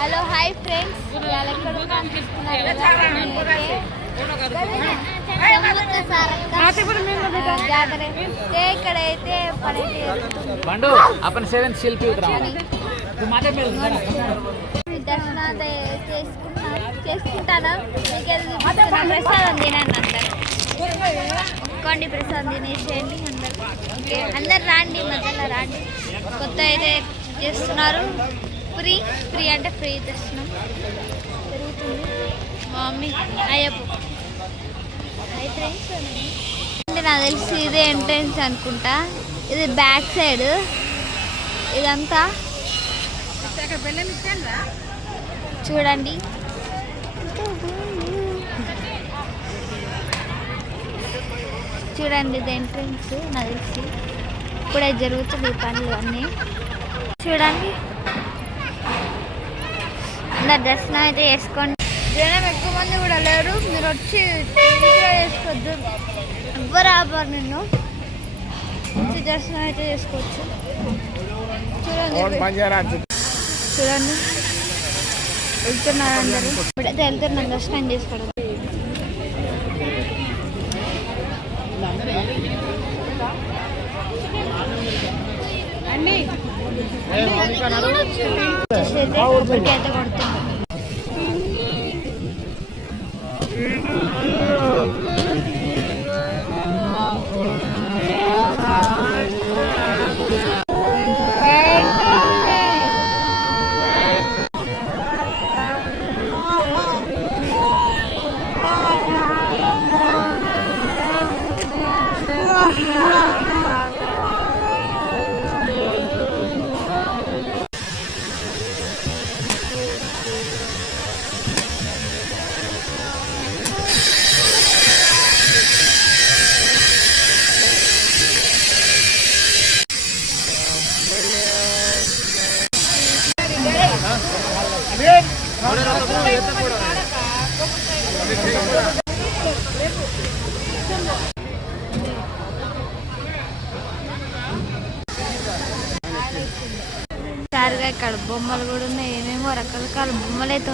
Hello hi friends, జాతర ఇక్కడైతే బండు अपन 7 शिल्पी దర్శనం చేసుకుంటాను. ప్రసాదం తినండి అందరు, కొండి ప్రసాదం తినేసేయండి అందరు రండి, మధ్యలో రండి. కొత్త అయితే చేస్తున్నారు, ఫ్రీ ఫ్రీ అంటే ఫ్రీ దర్శనం జరుగుతుంది. మా మమ్మీ అయ్యప్ప అంటే నాకు తెలిసి ఇదే ఎంట్రెన్స్ అనుకుంటా. ఇది బ్యాక్ సైడ్ ఇదంతా చూడండి. చూడండి ఇది ఎంట్రెన్స్. నాకు తెలిసి ఇప్పుడే జరుగుతుంది పనులు అన్నీ. చూడండి అందరు దర్శనం అయితే చేసుకోండి. జనం ఎక్కువ మంది కూడా లేరు, మీరు వచ్చి చేసుకోవద్దు, ఎవ్వరు ఆపరు నిన్ను. వచ్చి దర్శనం అయితే చేసుకోవచ్చు. చూడండి వెళ్తున్నారు అందరూ, ఇప్పుడైతే వెళ్తున్నాం దర్శనం చేసుకోవడం. అయితే కొడుతున్నాం. సారుగా ఇక్కడ బొమ్మలు కూడా ఉన్నాయి, ఏమేమో రకరకాల బొమ్మలు అయితే